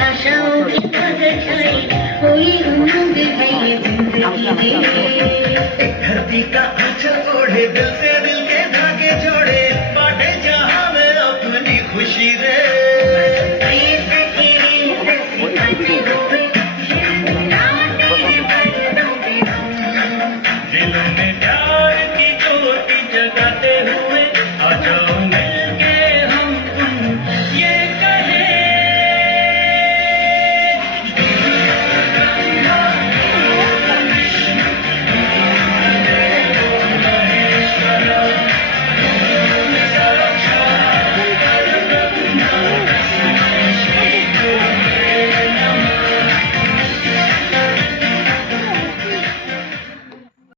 आशाओं की परछाई कोई उम्मीद है ये जिंदगी में। एक धरती का आंचल ओढ़े दिल से दिल के धागे जोड़े बांटे जहां में अपनी खुशी रे। दिलों में